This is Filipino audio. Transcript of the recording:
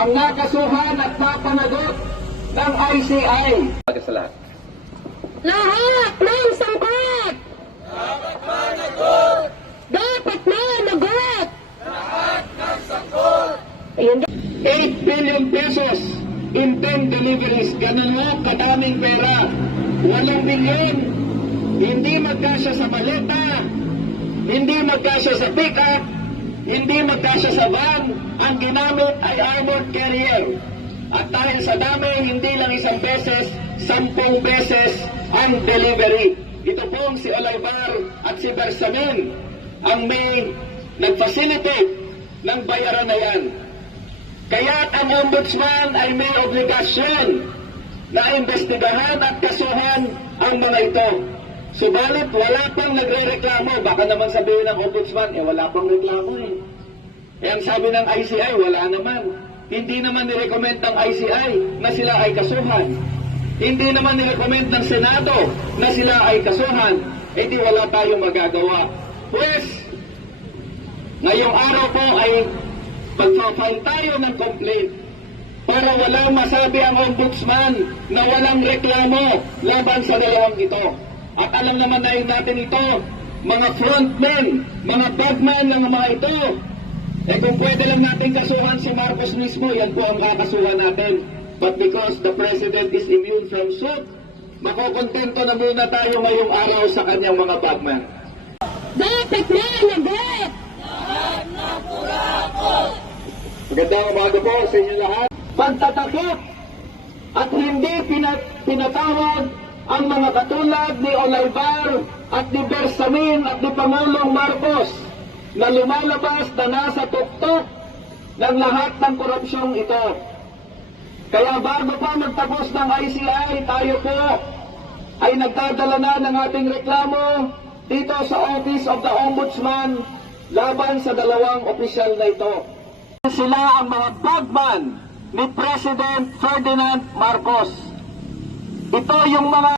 ang nakasuhan at napanagot ng ICI. Sa lahat. Lahat ng sangkot! Dapat managot! Dapat managot! Lahat ng sangkot! 8 billion pesos in 10 deliveries. Ganun ho, kadaming pera. 8 billion. Hindi magkasya sa maleta, hindi magkasya sa pick-up, hindi magkasya sa van. Ang ginamit ay armored carrier. At dahil sa dami, hindi lang isang beses, 10 beses ang delivery. Ito pong si Olaybar at si Bersamin ang may nag-facilitate ng bayaran na yan. Kaya ang ombudsman ay may obligasyon na imbestigahan at kasuhan ang mga ito. Subalit wala pang nagre-reklamo. Baka naman sabihin ng ombudsman, wala pang reklamo eh. Ang sabi ng ICI, wala naman. Hindi naman nirecommend ng ICI na sila ay kasuhan. Hindi naman nirecommend ng Senado na sila ay kasuhan. Di wala tayong magagawa. Pues, ngayong araw po ay magpa-file tayo ng complaint para walang masabi ang ombudsman na walang reklamo laban sa dalawang ito. At alam naman na natin ito, mga frontmen, mga bagman ng mga ito. Kung pwede lang natin kasuhan si Marcos mismo, yan po ang kakasuhan natin. But because the President is immune from suit, makokontento na muna tayo ngayong araw sa kanyang mga bagman. Dapat managot! Lahat ng kurakot! Magandang umaga po sa inyo lahat. Pagtatakip at hindi pinatawag ang mga katulad ni Olaybar at ni Bersamin at ni Pangulong Marcos na lumalabas na nasa tuktok ng lahat ng korupsyong ito. Kaya bago pa magtapos ng ICI, tayo po ay nagdadala na ng ating reklamo dito sa Office of the Ombudsman laban sa dalawang opisyal na ito. Sila ang mga bagman ni President Ferdinand Marcos. Ito yung mga